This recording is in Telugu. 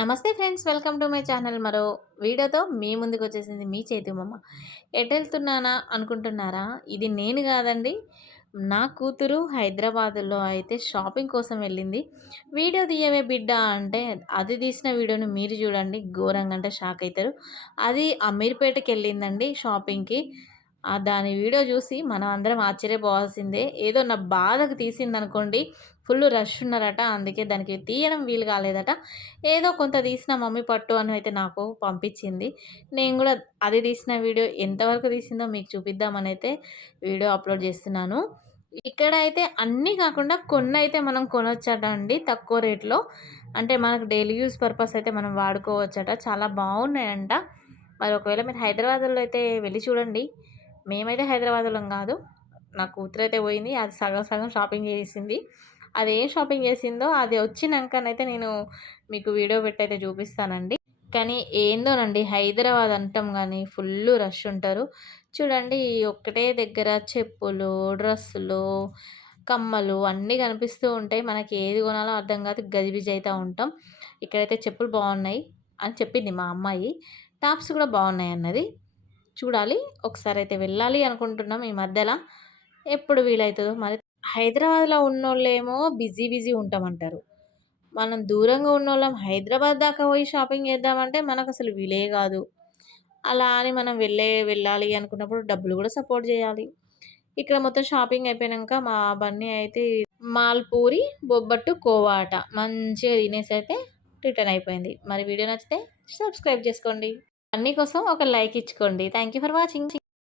నమస్తే friends welcome to my channel. మరో వీడియోతో మీ ముందుకు వచ్చేసింది మీ చేతుమమ్మ ఎటు వెళ్తున్నానా అనుకుంటున్నారా? ఇది నేను కాదండి నా కూతురు హైదరాబాద్లో అయితే షాపింగ్ కోసం వెళ్ళింది. వీడియో తీయవే బిడ్డ అంటే అది తీసిన వీడియోని మీరు చూడండి ఘోరంగా అంటే షాక్ అవుతారు అది అమీర్పేటకి వెళ్ళిందండి షాపింగ్కి. దాని వీడియో చూసి మనం అందరం ఆశ్చర్యపోవాల్సిందే. ఏదో నా బాధకు తీసిందనుకోండి ఫుల్ రష్ ఉన్నారట అందుకే దానికి తీయడం వీలు కాలేదట. ఏదో కొంత తీసిన మమ్మీ పట్టు అని అయితే నాకు పంపించింది. నేను కూడా అది తీసిన వీడియో ఎంతవరకు తీసిందో మీకు చూపిద్దామని అయితే వీడియో అప్లోడ్ చేస్తున్నాను. ఇక్కడ అయితే అన్నీ కాకుండా కొన్ని అయితే మనం కొనొచ్చటండి తక్కువ రేట్లో. అంటే మనకు డైలీ యూస్ పర్పస్ అయితే మనం వాడుకోవచ్చట. చాలా బాగున్నాయంట. మరి ఒకవేళ మీరు హైదరాబాద్లో అయితే వెళ్ళి చూడండి. మేమైతే హైదరాబాద్లో కాదు. నా కూతురు అయితే పోయింది. అది సగం సగం షాపింగ్ చేసింది. అది ఏం షాపింగ్ చేసిందో అది వచ్చినాకనైతే నేను మీకు వీడియో పెట్టి అయితే చూపిస్తానండి. కానీ ఏందోనండి హైదరాబాద్ అంటాం కానీ ఫుల్ రష్ ఉంటారు. చూడండి ఒక్కటే దగ్గర చెప్పులు డ్రెస్సులు కమ్మలు అన్నీ కనిపిస్తూ ఉంటాయి. మనకి ఏది కొనాలో అర్థం కాదు. గజిబిజి అవుతూ ఉంటాం. ఇక్కడైతే చెప్పులు బాగున్నాయి అని చెప్పింది మా అమ్మాయి. టాప్స్ కూడా బాగున్నాయి అన్నది చూడాలి. ఒకసారి అయితే వెళ్ళాలి అనుకుంటున్నాం ఈ మధ్యలో. ఎప్పుడు వీలవుతుందో మరి. హైదరాబాద్లో ఉన్నోళ్ళేమో బిజీ బిజీ ఉంటామంటారు. మనం దూరంగా ఉన్నోళ్ళం హైదరాబాద్ దాకా పోయి షాపింగ్ చేద్దామంటే మనకు అసలు వీలే కాదు. అలా అని మనం వెళ్ళే వెళ్ళాలి అనుకున్నప్పుడు డబ్బులు కూడా సపోర్ట్ చేయాలి. ఇక్కడ మొత్తం షాపింగ్ అయిపోయాక మా బన్నీ అయితే మాల్పూరి బొబ్బట్టు కోవా మంచిగా తినేసి అయితే రిటర్న్ అయిపోయింది. మరి వీడియో నచ్చితే సబ్స్క్రైబ్ చేసుకోండి. అన్ని కోసం ఒక లైక్ ఇచ్చుకోండి. Thank you for watching